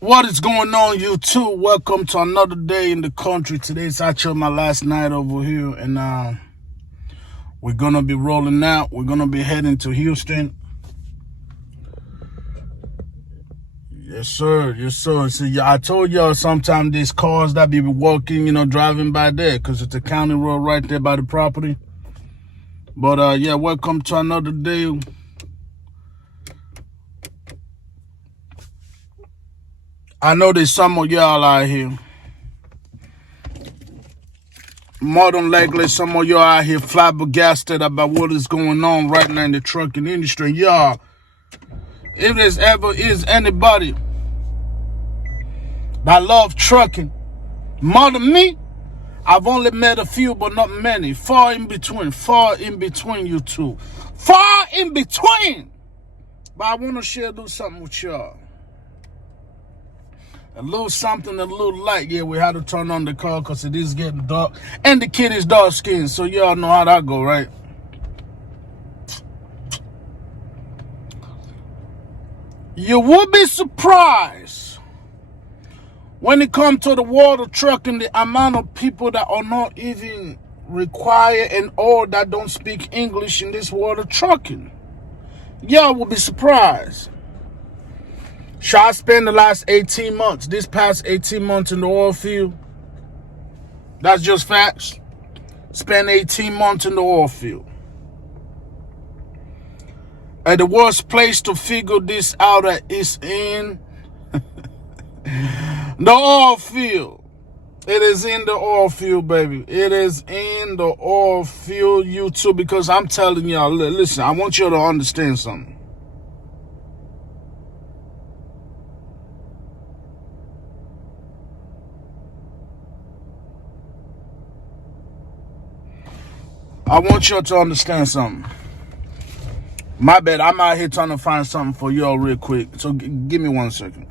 What is going on, YouTube? Welcome to another day in the country. Today's actually my last night over here, and we're gonna be rolling out. We're gonna be heading to Houston. Yes, sir. Yes, sir. See, I told y'all sometimes these cars that be walking, driving by there, because it's a county road right there by the property. But yeah, welcome to another day. I know there's some of y'all out here. More than likely, some of y'all out here flabbergasted about what is going on right now in the trucking industry. Y'all, if there's ever is anybody that love trucking more than me, I've only met a few, but not many. Far in between you two. Far in between. But I want to share a little something with y'all. A little something, a little light. Yeah, we had to turn on the car because it is getting dark. And the kid is dark skinned, so y'all know how that go, right? You would be surprised when it comes to the world of trucking, the amount of people that are not even required and or that don't speak English in this world of trucking. Y'all will be surprised. Shall I spend the last 18 months, this past 18 months in the oil field? That's just facts. Spend 18 months in the oil field. And the worst place to figure this out is in the oil field. It is in the oil field, baby. It is in the oil field, YouTube, because I'm telling y'all, listen, I want you to understand something. I want you to understand something. My bad, I'm out here trying to find something for y'all real quick. So give me 1 second.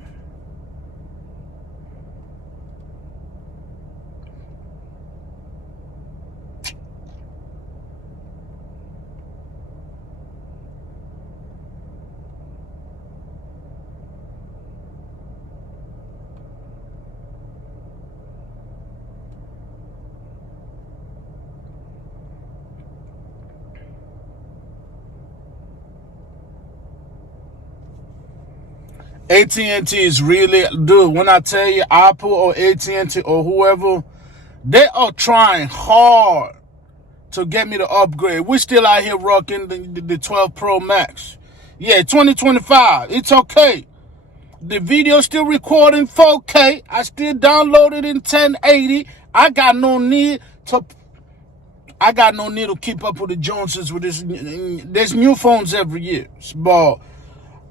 AT&T is really, dude, when I tell you Apple or AT&T or whoever, they are trying hard to get me to upgrade. We're still out here rocking the 12 Pro Max. Yeah, 2025, it's okay. The video still recording 4K. I still downloaded in 1080. I got no need to keep up with the Joneses with this. There's new phones every year. But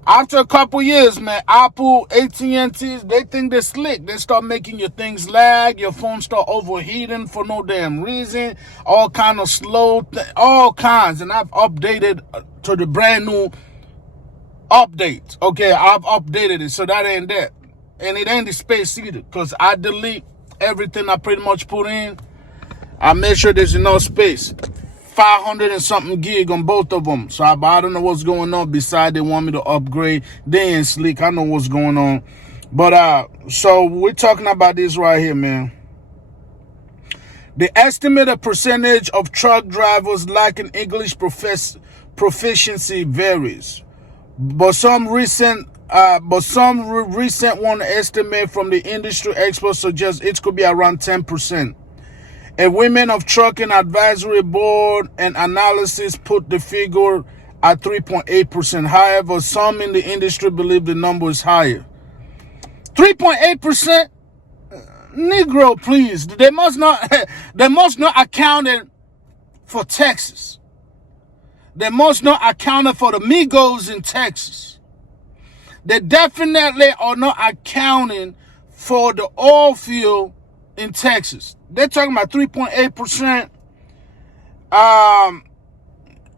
after a couple years, man, Apple, AT&T, they think they're slick. They start making your things lag. Your phone start overheating for no damn reason. All kind of slow, all kinds. And I've updated to the brand new update. Okay, I've updated it, so that ain't that. And it ain't the space either, because I delete everything I pretty much put in. I make sure there's enough space. 500 and something gig on both of them. So I don't know what's going on. Besides, they want me to upgrade. They ain't slick. I know what's going on. But so we're talking about this right here, man. The estimated percentage of truck drivers lacking English proficiency varies. But some recent one estimate from the industry experts suggests it could be around 10%. A Women of Trucking Advisory Board and analysis put the figure at 3.8%. However, some in the industry believe the number is higher. 3.8%? Negro, please. They must not account for Texas. They must not account for the Migos in Texas. They definitely are not accounting for the oil field in Texas. They're talking about 3.8%.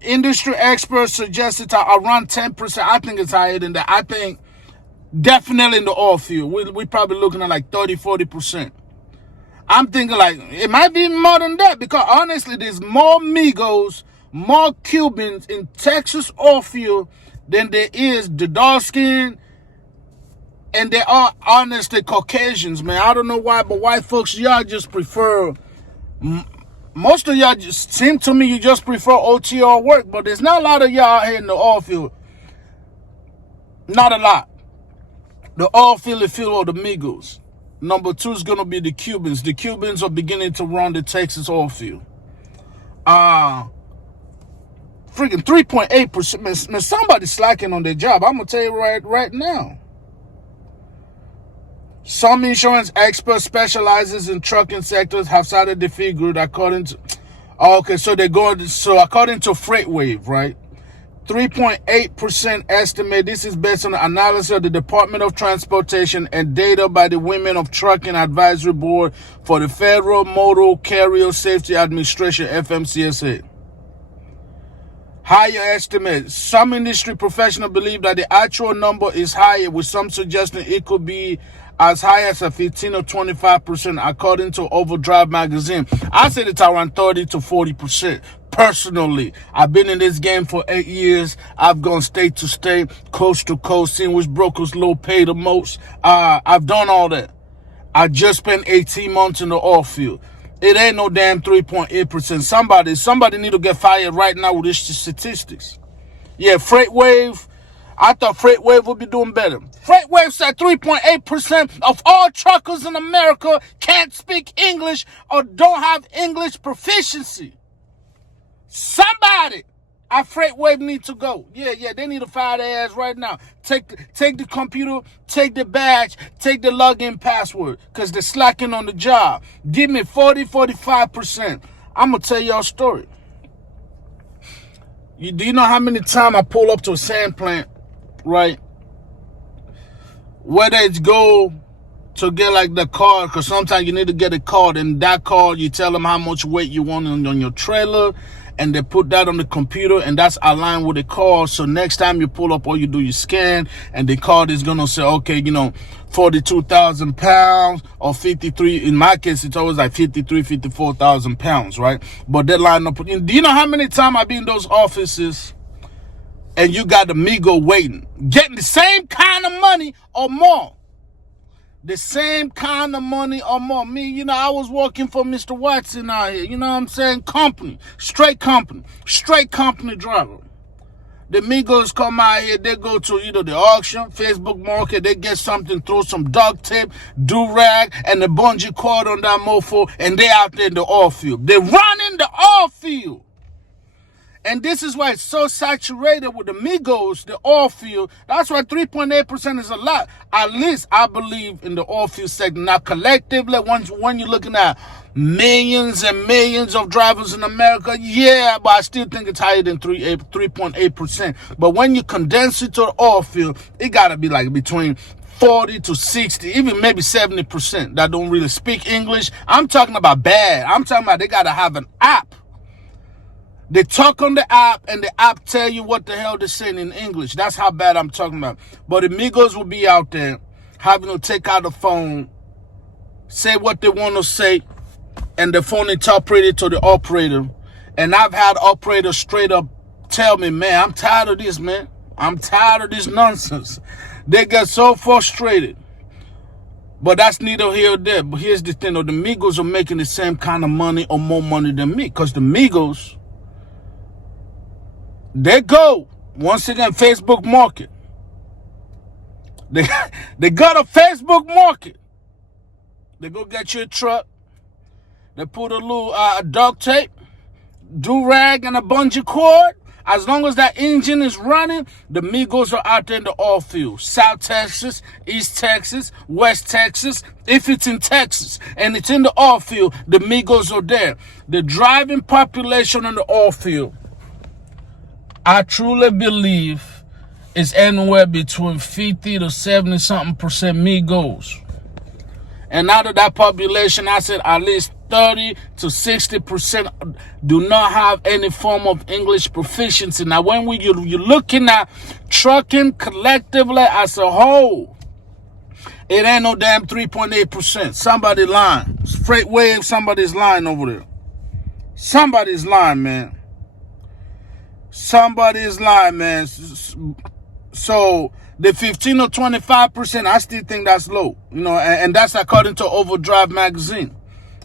Industry experts suggested around 10%. I think it's higher than that. I think definitely in the oil field, we're probably looking at like 30, 40%. I'm thinking like it might be more than that, because honestly, there's more Migos, more Cubans in Texas oil field than there is the dark skin And they are honestly Caucasians, man. I don't know why, but white folks, y'all just prefer, most of y'all just seem to me you just prefer OTR work, but there's not a lot of y'all out here in the oil field. Not a lot. The oil field is filled with the Migos. Number 2 is going to be the Cubans. The Cubans are beginning to run the Texas oil field. Freaking 3.8%. Man, somebody's slacking on their job. I'm going to tell you right now. Some insurance experts specializes in trucking sectors have cited the figure according to... Okay, so according to FreightWave, right? 3.8% estimate. This is based on the analysis of the Department of Transportation and data by the Women of Trucking Advisory Board for the Federal Motor Carrier Safety Administration, FMCSA. Higher estimate. Some industry professionals believe that the actual number is higher, with some suggesting it could be as high as a 15 or 25%, according to Overdrive magazine. I said it's around 30 to 40%. Personally, I've been in this game for 8 years. I've gone state to state, coast to coast, seen which brokers low pay the most. I've done all that. I just spent 18 months in the oil field. It ain't no damn 3.8%. Somebody need to get fired right now with these statistics. Yeah, FreightWave. I thought FreightWave would be doing better. FreightWave said 3.8% of all truckers in America can't speak English or don't have English proficiency. Somebody at FreightWave need to go. Yeah, they need to fire their ass right now. Take the computer, take the badge, take the login password, because they're slacking on the job. Give me 45%. I'm going to tell y'all a story. Do you know how many times I pull up to a sand plant, right? Whether it's go to get like the card, because sometimes you need to get a card, and that card, you tell them how much weight you want on your trailer, and they put that on the computer, and that's aligned with the card. So next time you pull up, all you do, you scan, and the card is going to say, okay, 42,000 pounds or 53. In my case, it's always like 54,000 pounds, right? But they line up. Do you know how many times I've been in those offices and you got the Migo waiting, getting the same kind of money or more? The same kind of money or more. Me, I was working for Mr. Watson out here. You know what I'm saying? Straight company driver. The Migos come out here, they go to either the auction, Facebook market, they get something, throw some duct tape, do-rag, and the bungee cord on that mofo, and they out there in the oil field. They run in the oil field. And this is why it's so saturated with the Migos, the oil field. That's why 3.8% is a lot. At least I believe in the oil field sector. Now, collectively, when you're looking at millions and millions of drivers in America, yeah, but I still think it's higher than 3.8%. But when you condense it to the oil field, it got to be like between 40 to 60, even maybe 70% that don't really speak English. I'm talking about bad. I'm talking about they got to have an app. They talk on the app, and the app tell you what the hell they're saying in English. That's how bad I'm talking about. But the Migos will be out there having to take out the phone, say what they want to say, and the phone interpreted to the operator. And I've had operators straight up tell me, man, I'm tired of this, man. I'm tired of this nonsense. They get so frustrated. But that's neither here nor there. But here's the thing, though. The Migos are making the same kind of money or more money than me. Because the Migos, they go, once again, Facebook market. They got a Facebook market. They go get you a truck. They put a little duct tape, do-rag, and a bungee cord. As long as that engine is running, the Migos are out there in the oil field. South Texas, East Texas, West Texas. If it's in Texas and it's in the oil field, the Migos are there. The driving population in the oil field, I truly believe, is anywhere between 50 to 70 something percent Migos. And out of that population, I said at least 30 to 60% do not have any form of English proficiency. Now, when you're looking at trucking collectively as a whole, it ain't no damn 3.8%. Somebody lying. FreightWave, somebody's lying over there. Somebody's lying, man. Somebody is lying, man. So The 15 or 25%, I still think that's low. You know, and that's according to Overdrive magazine.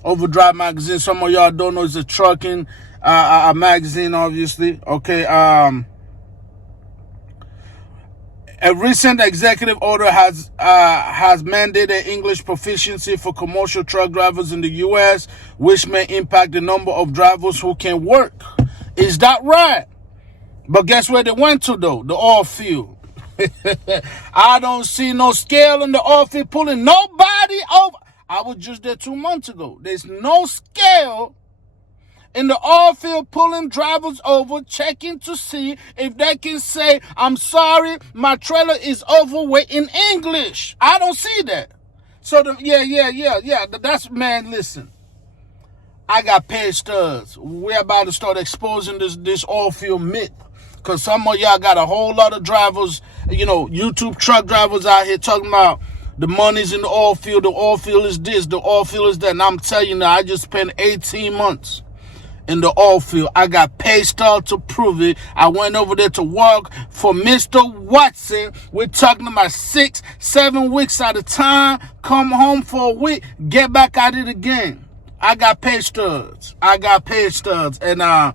Overdrive magazine, some of y'all don't know, it's a trucking magazine, obviously. Okay. A recent executive order has mandated English proficiency for commercial truck drivers in the U.S., which may impact the number of drivers who can work. Is that right? But guess where they went to, though? The oil field. I don't see no scale in the oil field pulling nobody over. I was just there 2 months ago. There's no scale in the oil field pulling drivers over, checking to see if they can say, I'm sorry, my trailer is overweight in English. I don't see that. So, that's, man, listen. I got paid studs. We're about to start exposing this oil field myth. Because some of y'all got a whole lot of drivers, you know, YouTube truck drivers out here talking about the money's in the oil field is this, the oil field is that. And I'm telling you now, I just spent 18 months in the oil field. I got pay stub to prove it. I went over there to work for Mr. Watson. We're talking about 6-7 weeks at a time. Come home for a week, get back at it again. I got pay stubs. And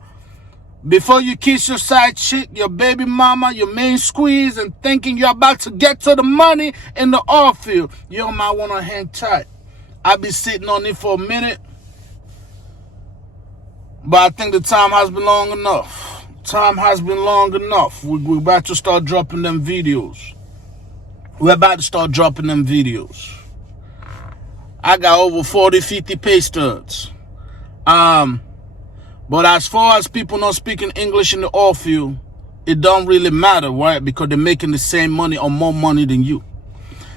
before you kiss your side chick, your baby mama, your main squeeze, and thinking you're about to get to the money in the oil field, you might want to hang tight. I be sitting on it for a minute, but I think the time has been long enough. We're about to start dropping them videos. I got over 40, 50 pay stubs. But as far as people not speaking English in the oil field, it don't really matter, right? Because they're making the same money or more money than you.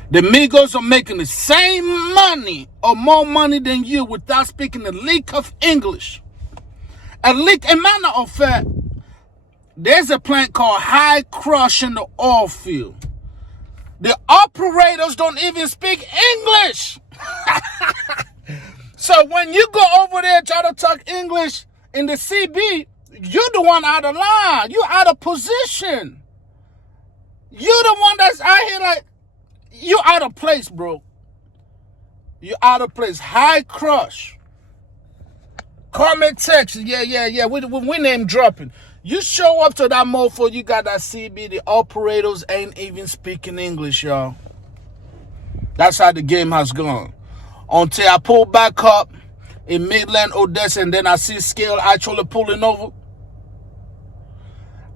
The Migos are making the same money or more money than you without speaking a lick of English. A matter of fact, there's a plant called High Crush in the oil field. The operators don't even speak English. So when you go over there and try to talk English in the CB, you're the one out of line. You're out of position. You're the one that's out here like, you're out of place, bro. You're out of place. High Crush. Comment Texas. Yeah. We name dropping. You show up to that mofo, you got that CB, the operators ain't even speaking English, y'all. That's how the game has gone. Until I pull back up in Midland, Odessa, and then I see scale actually pulling over,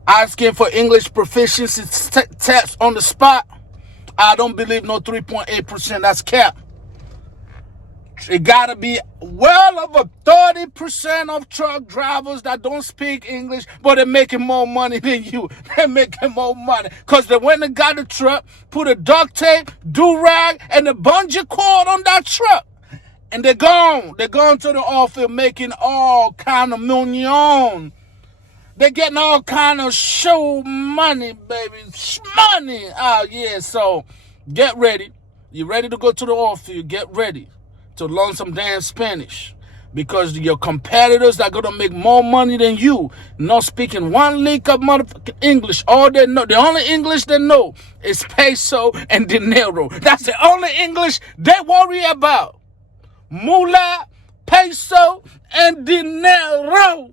asking for English proficiency test on the spot. I don't believe no 3.8%. That's cap. It gotta be well over 30% of truck drivers that don't speak English, but they're making more money than you. They're making more money because they went and got the truck, put a duct tape, do-rag, and a bungee cord on that truck. And they're gone. They're going to the oil field making all kind of million. They're getting all kind of show money, baby. Money. Oh, yeah. So get ready. You're ready to go to the oil field. Get ready to learn some damn Spanish. Because your competitors are going to make more money than you, not speaking one lick of motherfucking English. All they know, the only English they know is peso and dinero. That's the only English they worry about. Moolah, peso, and dinero.